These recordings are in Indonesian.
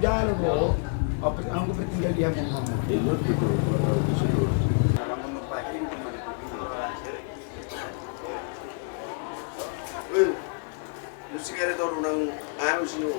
jalan bro. Aku bertinggal di Hambung Hambung. Itu gitu di situ. Mesti kira tahu nang anu sini.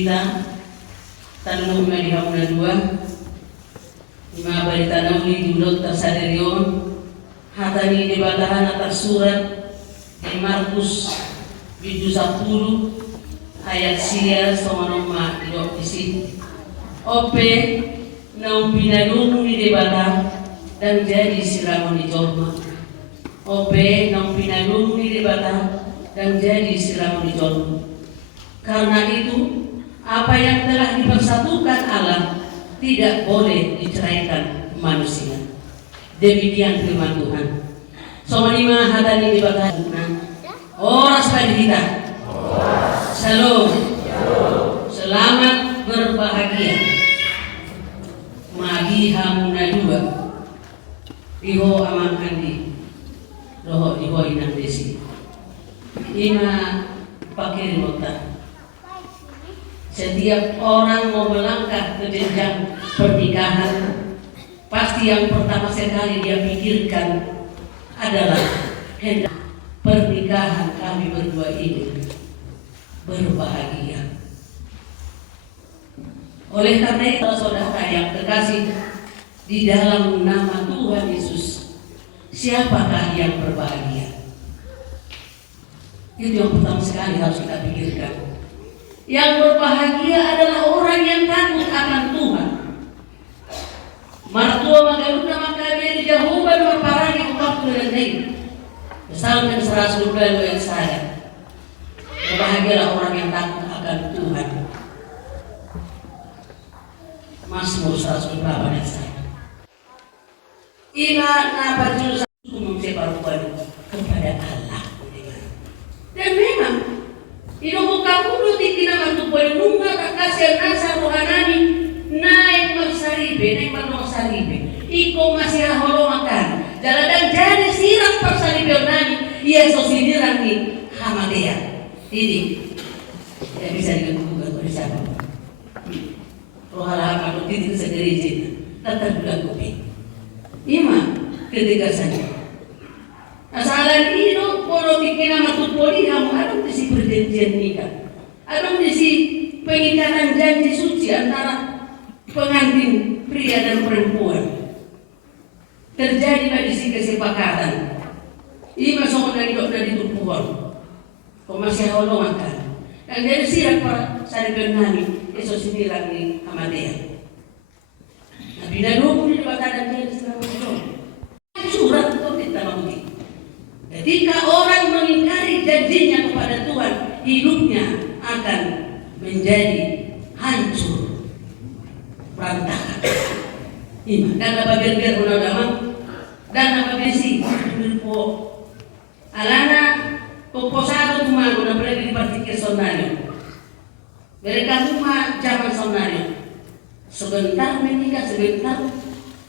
kita tanung di hamuna dua lima berita nauli jumlah tersadarion hatani di batahan atas surat di Markus Bidu 10 ayat sia sama nomor di sini ope naum pinadung di debata dan jadi siraman di jorma ope naum pinadung di debata dan jadi siraman di jorma. Karena itu apa yang telah dipersatukan Allah tidak boleh diceraikan manusia. Demikian firman Tuhan. Sama lima hadani di batahan. Oras pagi kita. Shalom. Selamat berbahagia. Magi hamuna dua. Iho aman andi. Roho iho inang desi. Ima pakai nota. Setiap orang mau melangkah ke jenjang pernikahan, pasti yang pertama sekali dia pikirkan adalah hendak pernikahan kami berdua ini berbahagia. Oleh karena itu, saudara yang terkasih, di dalam nama Tuhan Yesus, siapakah yang berbahagia? Itu yang pertama sekali harus kita pikirkan. Yang berbahagia adalah orang yang takut akan Tuhan. Martua magaluna maka dia dijauhkan berparangi waktu dan lain. Misalkan 120 yang saya. Berbahagialah orang yang takut akan Tuhan. Mazmur 100 ayat saya. Ina napa jurusan umum separuhan kepada Allah. Dan memang Ino kamu tikina matupoy nunga kakasya nasa rohanani naik magsaribe iko masih haholomakan jaladan jadi sirang persaribe onani iya sosinirang ni hamadea ini ya bisa diganggu oleh siapa rohala kalau titik segerijin tetap diganggu ima ketika saja asalan ino poro tikina matupoli kamu ada di si perjanjian nikah, ada di si pengikatan janji suci antara pengantin pria dan perempuan. Terjadi di si kesepakatan. Ini masuk dari dokter di tubuhan. Kau masih holongan kan? Dan dari siap para sari benani esok sini lagi amadea. Nabi Nabi di batadan dia selama surat itu kita mengerti. Ketika orang mengingkari janjinya kepada Tuhan, hidupnya akan menjadi hancur, berantakan. Iman dan apa biar ulama dan apa besi berpo alana komposado tumano na pala dipartike sonario. Mereka cuma zaman sonario. Sebentar menikah, sebentar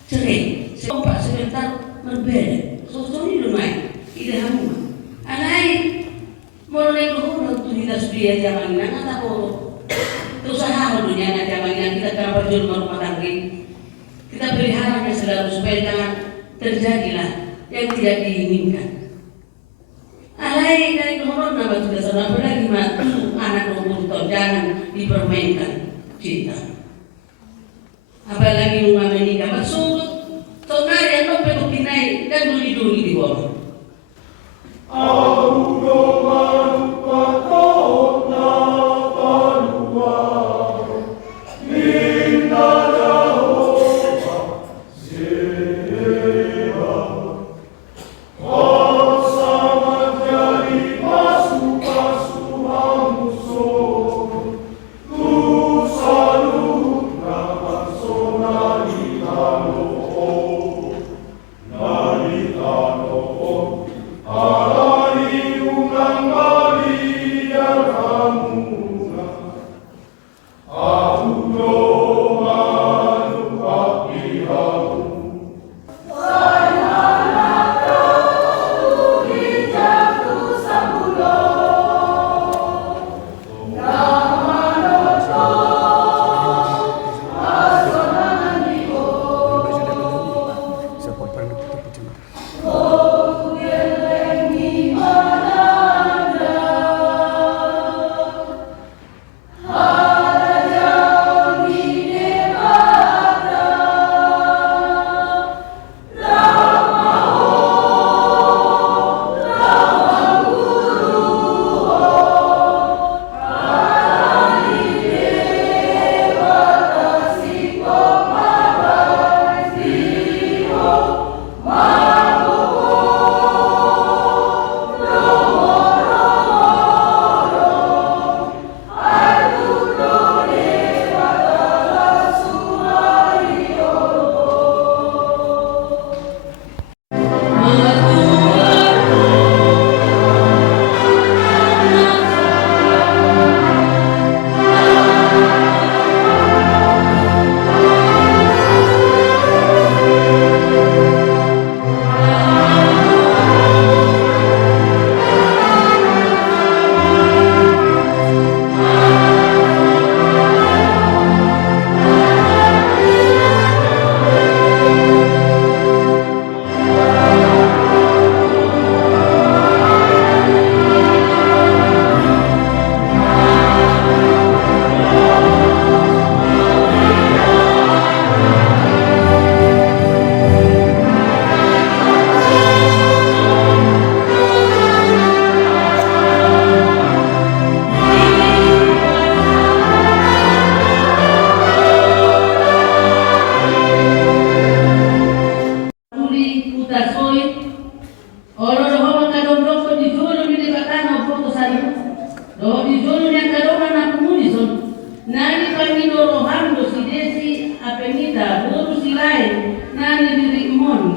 cerai, sebentar berbeda. Sosok ini lumayan. Ida hamu, alai, mau naik luhur untuk kita sudah zaman ini, nggak tahu. Usaha dunia nanti zaman ini kita akan berjuang rumah tangga. Kita pelihara selalu supaya jangan terjadilah yang tidak diinginkan. Alai dari luhur nama sudah selalu lagi mati anak luhur jangan dipermainkan cinta. Apalagi rumah menikah masuk, sonar yang lupa kepinai dan duli di bawah. Salut, nama sonali,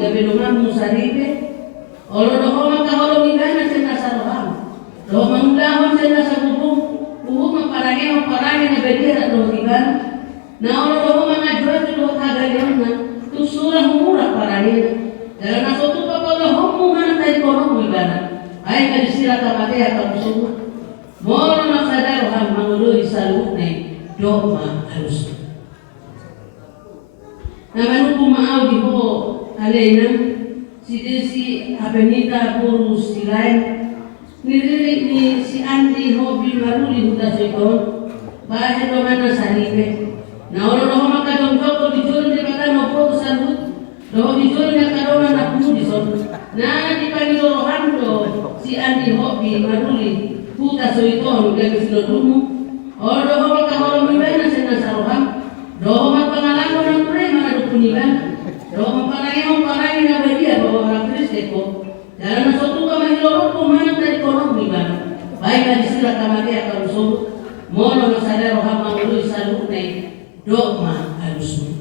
gabe domamu saripe olo doho maka holo migana sena saroham doho mangulahon sena sabubung maparange na bedira doho migana na olo doho manajua tu doho kagaliana tu surah murah parange dalam nasotu papa doho muhana tadi kono migana ay kadisira kamatea kamusumu moro masadaroham manguluri salutne dogma halus na manuku maaw di ho alena si Abenita Puru Silain ni si Andi Hobi Maruli Huda Sekon bahaya domana saripe na oro maka joko dijul di kata nopo salut doho dijul na kadona na kumu di son na di panilorohan do si Andi Hobi Maruli Huda Sekon gawe silodumu oro maka holo mibana sena saroham doho maka pengalaman ng pre mana dukuniban doho makarangi na bedia bahwa orang Kristeko dalam suatu kamahiloro kumanan dari kono mibana baik di sila kamatia karusul mono masadaro hama ngului salukne dogma halusmu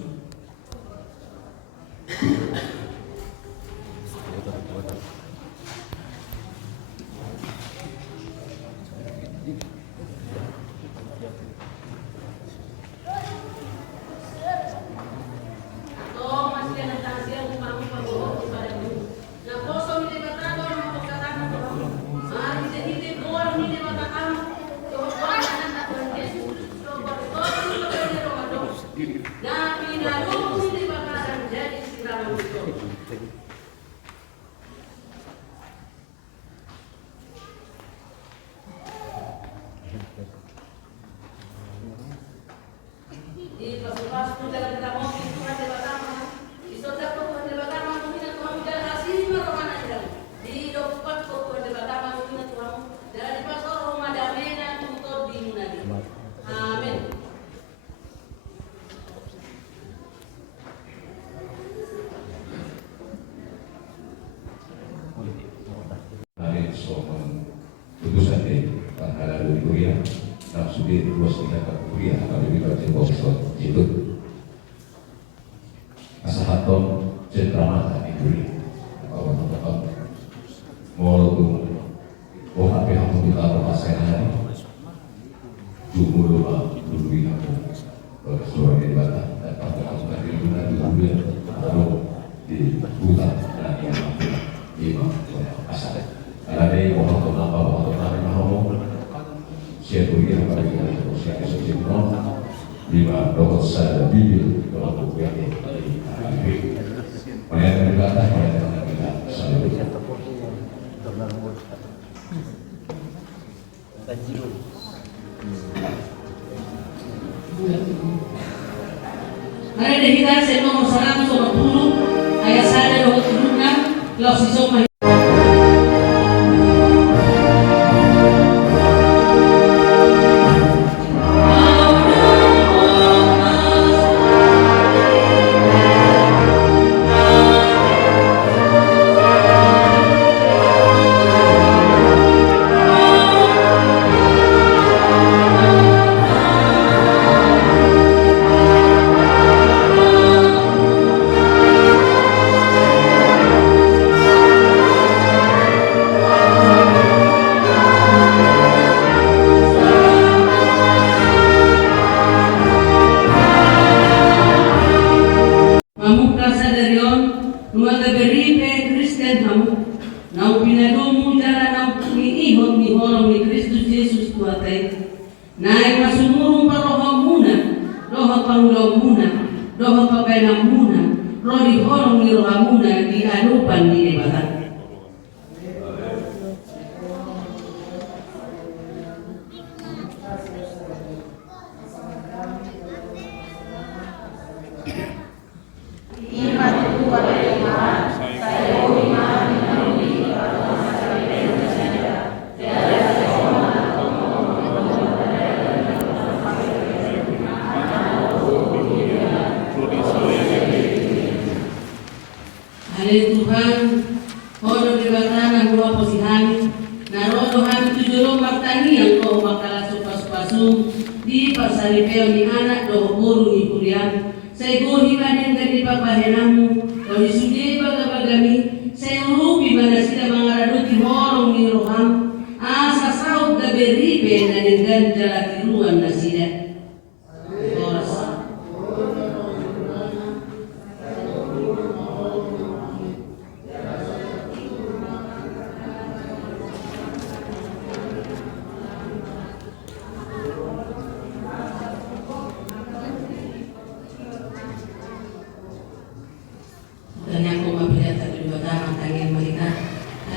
Mari kita nomor 120 ayat 1 dan 26 los isoma Pasaripeo ni anak doho guru ni kuliah. Saya gohi badan dari papa henamu Kalau disudi baga-bagami, saya urupi mana sila mga raduti morong ni Roham, asa saud na beribe na naganda latiruan na sila. Oras. Tanya ko mabigat at libatama tanging malita.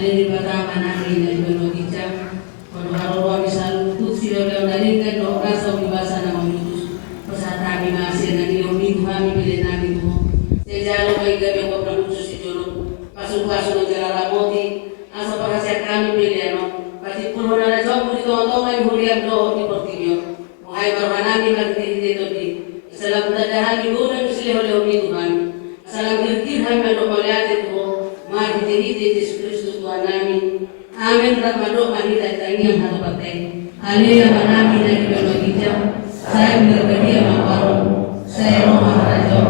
Alin libatama namin na ibinogitya. Kung harawa sa lutut sila lang nalingan o kasaw ibasa na mamutus. Pasatami masir na nilumid kami bilin namin mo. Sa jalo kay gabi ko pramutus si Jolo. Pasok-pasok ng jalaramoti. Asa para siya kami bilin. Pati puro na jawab mo dito ang may huliang doon ni Portillo. Muhay baruhan namin magtitid dito di. Sa labdadahan ni Bulan sila hulumid kami. Salam berkirhan menoloyate ko, mari diri Yesus Kristus Tuhan namin. Amin. Ramado manita tangiang hatupatay. Haleluya manami na ibinogitya. Saya berbagi mawaro. Saya roh maharaja.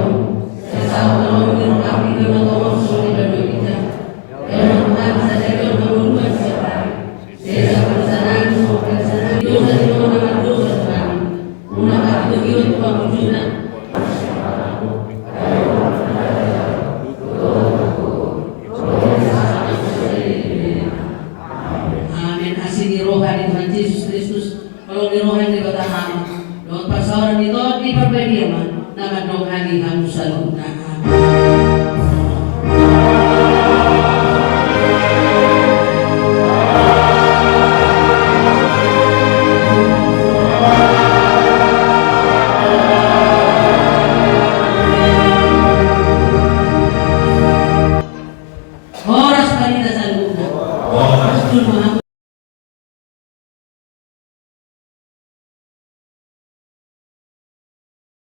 Saya tahu kalau minum api kalau ngomong sulit ibinogitya. Kalau Tuhan saja kalau mengurusan siapa. Saya sama sana mau sana. Dosa di mana dosa Tuhan. Unakat itu kita Tuhan wujudna. Yesus Kristus, kalau dirohan di kota kami, doon pasawaran dito di perbedaan, nama dohan di kamu selalu Oras pa rin sa lupa. Oras